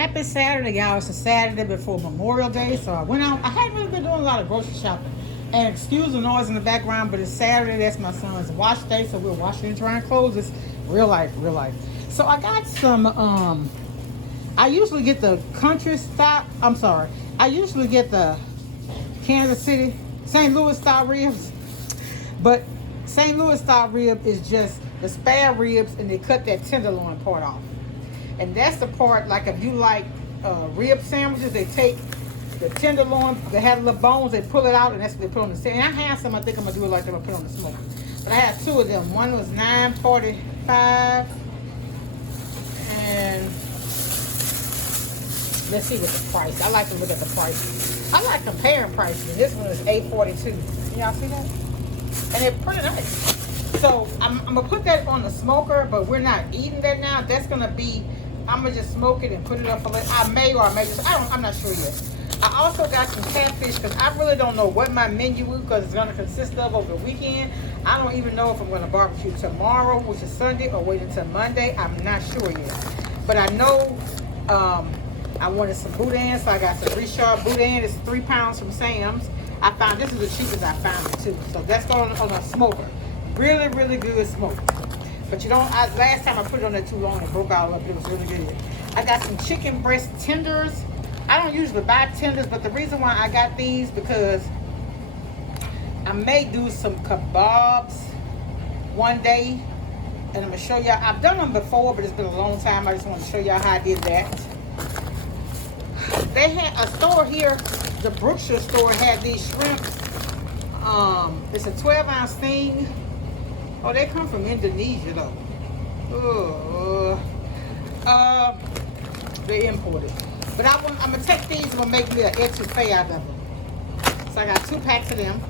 Happy Saturday, y'all. It's a Saturday before Memorial Day, so I went out. I hadn't really been doing a lot of grocery shopping. And excuse the noise in the background, but it's Saturday. That's my son's wash day, so we're washing and drying clothes. It's real life, real life. So I got some, I usually get the country style, I usually get the Kansas City, St. Louis style ribs. But St. Louis style rib is just the spare ribs, and they cut that tenderloin part off. And that's the part, like if you like rib sandwiches, they take the tenderloin, they have little bones, they pull it out, and that's what they put on the sandwich. And I have some, I think I'm going to do it like that, I'm going to put on the smoker. But I have two of them. One was $9.45, and let's see what the price. I like to look at the price. I like comparing prices. And this one is $8.42. Y'all see that? And they're pretty nice. So I'm going to put that on the smoker, but we're not eating that now. That's going to be, I'm going to just smoke it and put it up for later. I may or I may just, I'm not sure yet. I also got some catfish because I really don't know what my menu is because it's going to consist of over the weekend. I don't even know if I'm going to barbecue tomorrow, which is Sunday, or wait until Monday. I'm not sure yet. But I know I wanted some boudin, so I got some Richard boudin. It's 3 pounds from Sam's. I found this is the cheapest I found it too. So that's going on a smoker. Really, really good smoke. But you don't, last time I put it on there too long, it broke all up. It was really good. I got some chicken breast tenders. I don't usually buy tenders, but the reason why I got these because I may do some kebabs one day. And I'm going to show y'all. I've done them before, but it's been a long time. I just want to show y'all how I did that. They had a store here, the Brookshire store had these shrimp. It's a 12-ounce thing. Oh, they come from Indonesia though. They imported. But I'm gonna take these and gonna make me an etouffee out of them. So I got 2 packs of them.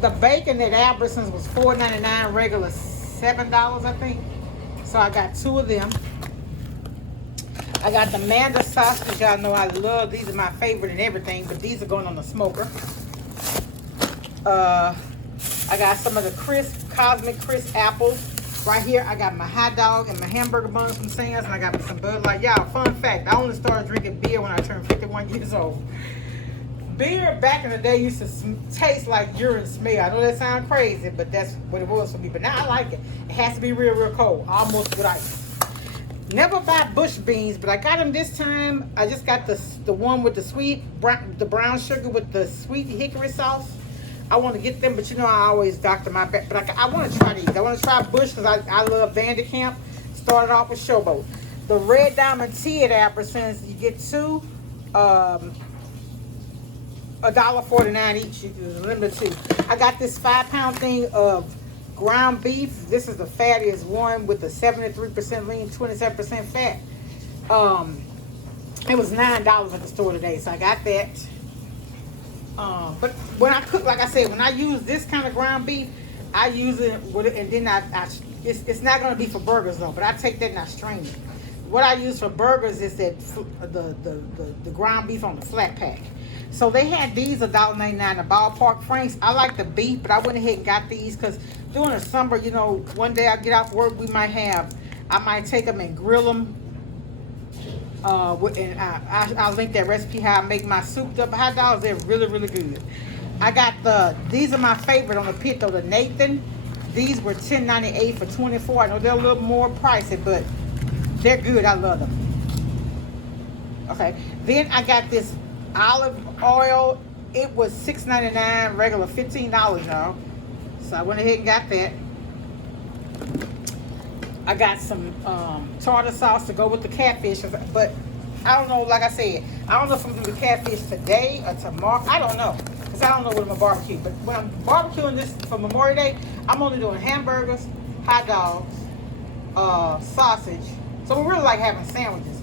The bacon at Albertsons was $4.99, regular $7, I think. So I got 2 of them. I got the Manda sausage. Y'all know I love these. Are my favorite and everything, but these are going on the smoker. I got some of the Cosmic Crisp apples. Right here, I got my hot dog and my hamburger buns from Sam's, and I got me some Bud Light. Y'all, fun fact, I only started drinking beer when I turned 51 years old. Beer back in the day used to taste like urine smell. I know that sounds crazy, but that's what it was for me. But now I like it. It has to be real, real cold, almost with ice. Never buy bush beans, but I got them this time. I just got the one with the brown sugar with the sweet hickory sauce. I want to get them, but you know I always doctor my back. But I want to try these. I want to try Bush because I love Vanderkamp. Started off with Showboat. The Red Diamond Tea at Albertsons, you get 2, $1.49 each. It's limited 2. I got this 5-pound thing of ground beef. This is the fattiest one with the 73% lean, 27% fat. It was $9 at the store today, so I got that. But when I cook, like I said, when I use this kind of ground beef, I use it with it, and then it's not going to be for burgers though. But I take that and I strain it. What I use for burgers is that the ground beef on the flat pack. So they had these $1.99 the Ballpark Franks. I like the beef, but I went ahead and got these because during the summer, you know, one day I get off work, I might take them and grill them. And I'll link that recipe how I make my souped up hot dogs. They're really, really good. I got these are my favorite on the pit though, the Nathan. These were $10.98 for 24. I know they're a little more pricey, but they're good. I love them. Okay. Then I got this olive oil. It was $6.99, regular $15, y'all. So I went ahead and got that. I got some tartar sauce to go with the catfish, but I don't know, like I said, I don't know if I'm going to do the catfish today or tomorrow. I don't know, because I don't know what I'm going to barbecue. But when I'm barbecuing this for Memorial Day, I'm only doing hamburgers, hot dogs, sausage. So we really like having sandwiches.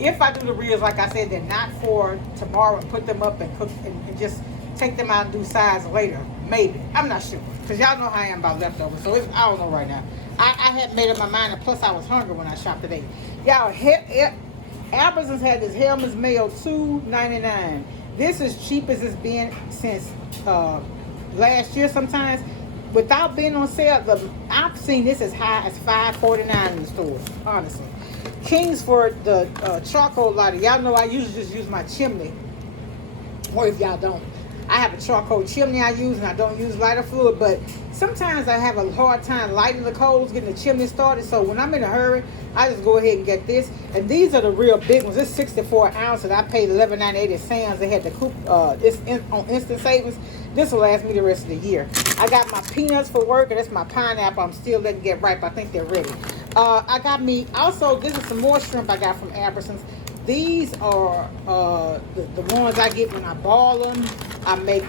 If I do the ribs, like I said, they're not for tomorrow and put them up and cook and just take them out and do sides later. Maybe. I'm not sure. Because y'all know how I am about leftovers. So I don't know right now. I hadn't made up my mind, and plus I was hungry when I shopped today. Y'all, Albertsons had this Hellman's Mayo $2.99. This is cheap as it's been since last year sometimes. without being on sale, I've seen this as high as $5.49 in the store, honestly. Kingsford, the charcoal lighter. Y'all know I usually just use my chimney. Or if y'all don't, I have a charcoal chimney I use, and I don't use lighter fluid. But sometimes I have a hard time lighting the coals, getting the chimney started. So when I'm in a hurry, I just go ahead and get this. And these are the real big ones. This 64 ounces. I paid $11.98 at Sam's. They had the coupe. It's on instant savings. This will last me the rest of the year. I got my peanuts for work, and that's my pineapple. I'm still letting get ripe. I think they're ready. I got me also. This is some more shrimp I got from Albertsons. These are the ones I get when I ball them. I make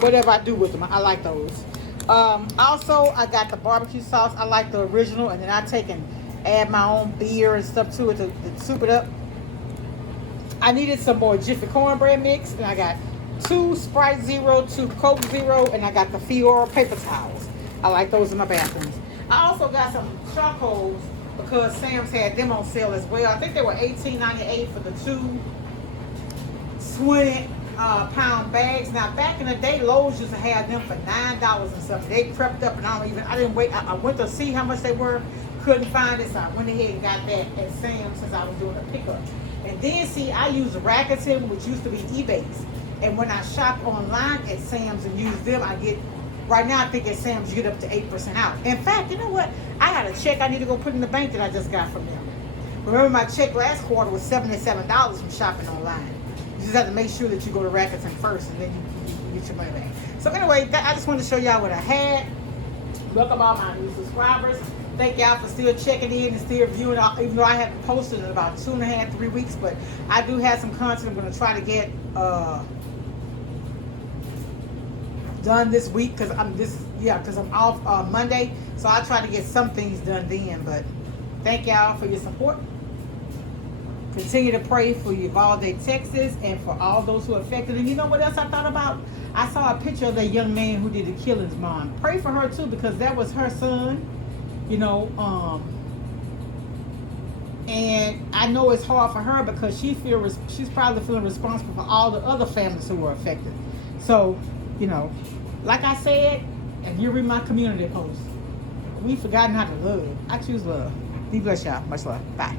whatever I do with them. I like those. Also, I got the barbecue sauce. I like the original, and then I take and add my own beer and stuff to it to soup it up. I needed some more Jiffy cornbread mix, and I got 2 Sprite Zero, 2 Coke Zero, and I got the Fiora paper towels. I like those in my bathrooms. I also got some charcoals because Sam's had them on sale as well. I think they were $18.98 for the 2 20-pound bags. Now, back in the day, Lowe's used to have them for $9 and something. They crept up, and I didn't wait. I went to see how much they were. Couldn't find it, so I went ahead and got that at Sam's since I was doing a pickup. And then, see, I use Rakuten, which used to be eBay's. And when I shop online at Sam's and use them, I get, right now I think at Sam's you get up to 8% out. In fact, you know what? I got a check I need to go put in the bank that I just got from them. Remember, my check last quarter was $77 from shopping online. You just have to make sure that you go to Rakuten first, and then you get your money back. So anyway, I just wanted to show y'all what I had. Welcome all my new subscribers. Thank y'all for still checking in and still viewing, even though I haven't posted in about 2.5, 3 weeks. But I do have some content I'm going to try to get done this week because I'm off Monday. So I'll try to get some things done then. But thank y'all for your support. Continue to pray for Uvalde, Texas, and for all those who are affected. And you know what else I thought about? I saw a picture of that young man who did the killings, Mom. Pray for her too, because that was her son. You know, and I know it's hard for her because she's probably feeling responsible for all the other families who were affected. So, you know, like I said, and you read my community post, we've forgotten how to love. I choose love. Be blessed, y'all. Much love. Bye.